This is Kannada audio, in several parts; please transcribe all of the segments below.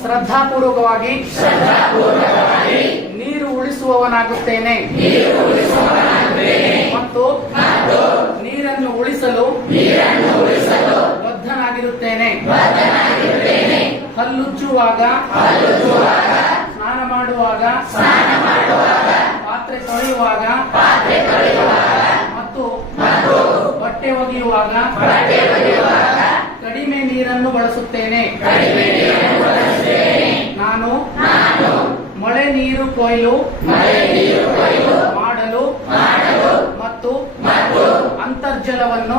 ಶ್ರದ್ಧಾಪೂರ್ವಕವಾಗಿ. ನೀರು ಉಳಿಸುವವನಾಗುತ್ತೇನೆ. ಮತ್ತು ನೀರನ್ನು ಉಳಿಸಲು ಬದ್ಧನಾಗಿರುತ್ತೇನೆ. ಹಲ್ಲುಜ್ಜುವಾಗ ಸ್ನಾನ ಮಾಡುವಾಗ ಪಾತ್ರೆ ತೊಳೆಯುವಾಗ ಮತ್ತು ಬಟ್ಟೆ ಒಗೆಯುವಾಗ ಕಡಿಮೆ ನೀರನ್ನು ಬಳಸುತ್ತೇನೆ. ನಾನು ಮಳೆ ನೀರು ಕೊಯ್ಲು ಮಾಡಲು ಮತ್ತು ಅಂತರ್ಜಲವನ್ನು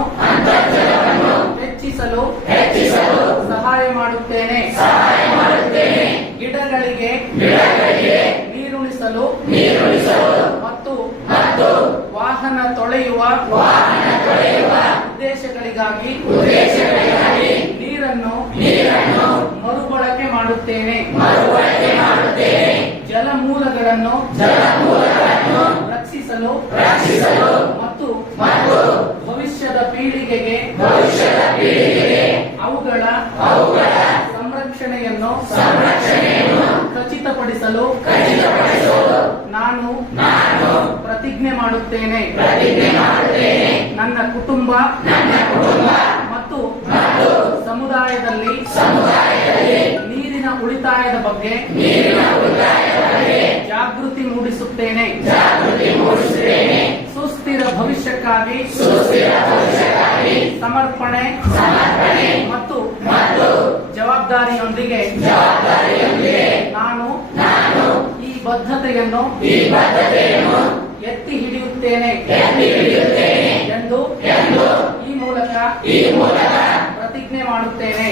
ಹೆಚ್ಚಿಸಲು ಸಹಾಯ ಮಾಡುತ್ತೇನೆ. ಗಿಡಗಳಿಗೆ ನೀರುಣಿಸಲು ಮತ್ತು ವಾಹನ ತೊಳೆಯುವ ಉದ್ದೇಶಗಳಿಗಾಗಿ ನೀರನ್ನು ಮರುಬಳಕೆ ಮಾಡುತ್ತೇನೆ. ಜಲಮೂಲಗಳನ್ನು ರಕ್ಷಿಸಲು ಮತ್ತು ಭವಿಷ್ಯದ ಪೀಳಿಗೆಗೆ ಅವುಗಳ ಸಂರಕ್ಷಣೆಯನ್ನು ಖಚಿತಪಡಿಸಲು ನಾನು ಪ್ರತಿಜ್ಞೆ ಮಾಡುತ್ತೇನೆ. ನನ್ನ ಕುಟುಂಬ ಮತ್ತು ಸಮುದಾಯದಲ್ಲಿ ನೀರಿನ ಉಳಿತಾಯದ ಬಗ್ಗೆ ಜಾಗೃತಿ ಮೂಡಿಸುತ್ತೇನೆ. ಸುಸ್ಥಿರ ಭವಿಷ್ಯಕ್ಕಾಗಿ ಸಮರ್ಪಣೆ ಮತ್ತು ಜವಾಬ್ದಾರಿಯೊಂದಿಗೆ ನಾನು ಈ ಬದ್ಧತೆಯನ್ನು ಎತ್ತಿ ಹಿಡಿಯುತ್ತೇನೆ ಎಂದು ಈ ಮೂಲಕ ಪ್ರತಿಜ್ಞೆ ಮಾಡುತ್ತೇನೆ.